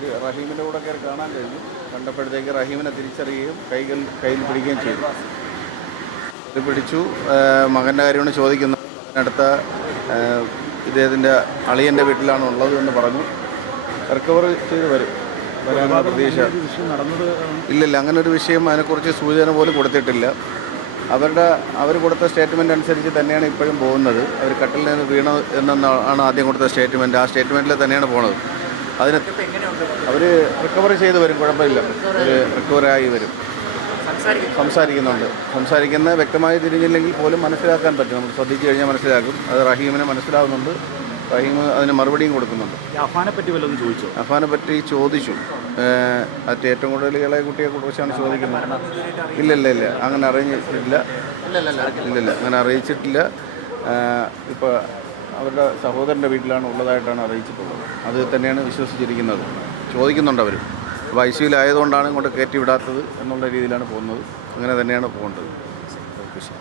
നമുക്ക് റഹീമിന്റെ കൂടെ കയറി കാണാൻ കഴിഞ്ഞു. കണ്ടപ്പോഴത്തേക്ക് റഹീമിനെ തിരിച്ചറിയുകയും കൈകൾ കയ്യിൽ പിടിക്കുകയും ചെയ്തു. ഇത് പിടിച്ചു. മകന്റെ കാര്യമാണ് ചോദിക്കുന്നത്. അടുത്ത ഇദ്ദേഹത്തിന്റെ അളിയന്റെ വീട്ടിലാണ് ഉള്ളത് എന്ന് പറഞ്ഞു. റിക്കവർ ചെയ്ത് വരും. വരാനുള്ള പ്രതീക്ഷ. ഇല്ലില്ല അങ്ങനെ ഒരു വിഷയം അതിനെക്കുറിച്ച് സൂചന പോലും കൊടുത്തിട്ടില്ല. അവരുടെ അവർ കൊടുത്ത സ്റ്റേറ്റ്മെന്റ് അനുസരിച്ച് തന്നെയാണ് ഇപ്പോഴും പോകുന്നത്. അവർ കട്ടിൽ നിന്ന് വീണ എന്നാണ് ആദ്യം കൊടുത്ത സ്റ്റേറ്റ്മെന്റ് ആ സ്റ്റേറ്റ്മെന്റിൽ തന്നെയാണ് പോണത്. അതിന് അവർ റിക്കവറി ചെയ്ത് വരും കുഴപ്പമില്ല. അവർ റിക്കവറായി വരും. സംസാരിക്കുന്നുണ്ട്. സംസാരിക്കുന്ന വ്യക്തമായി തിരിഞ്ഞില്ലെങ്കിൽ പോലും മനസ്സിലാക്കാൻ പറ്റും. നമ്മൾ ശ്രദ്ധിച്ചു കഴിഞ്ഞാൽ മനസ്സിലാക്കും. അത് റഹീമിനെ മനസ്സിലാവുന്നുണ്ട്. റഹീം അതിന് മറുപടിയും കൊടുക്കുന്നുണ്ട്. അഫാനെ പറ്റി വല്ലതും ചോദിച്ചോ? അഫാനെ പറ്റി ചോദിച്ചു. അത് ഏറ്റവും കൂടുതൽ ഇളയ കുട്ടിയെ കുറിച്ചാണ് ചോദിക്കുന്നത്. ഇല്ല ഇല്ല ഇല്ല. അങ്ങനെ അറിയിച്ചിട്ടില്ല ഇല്ല ഇല്ല അങ്ങനെ അറിയിച്ചിട്ടില്ല. ഇപ്പോൾ അവരുടെ സഹോദരന്റെ വീട്ടിലാണ് ഉള്ളതായിട്ടാണ് അറിയിച്ചിട്ടുള്ളത്. അത് തന്നെയാണ് വിശ്വസിച്ചിരിക്കുന്നത്. ചോദിക്കുന്നുണ്ട് അവർ അപ്പോൾ ഐ സിയിലായതുകൊണ്ടാണ് ഇങ്ങോട്ട് കയറ്റി വിടാത്തത് എന്നുള്ള രീതിയിലാണ് പോകുന്നത്. അങ്ങനെ തന്നെയാണ് പോകേണ്ടത്. ഓക്കെ ശരി.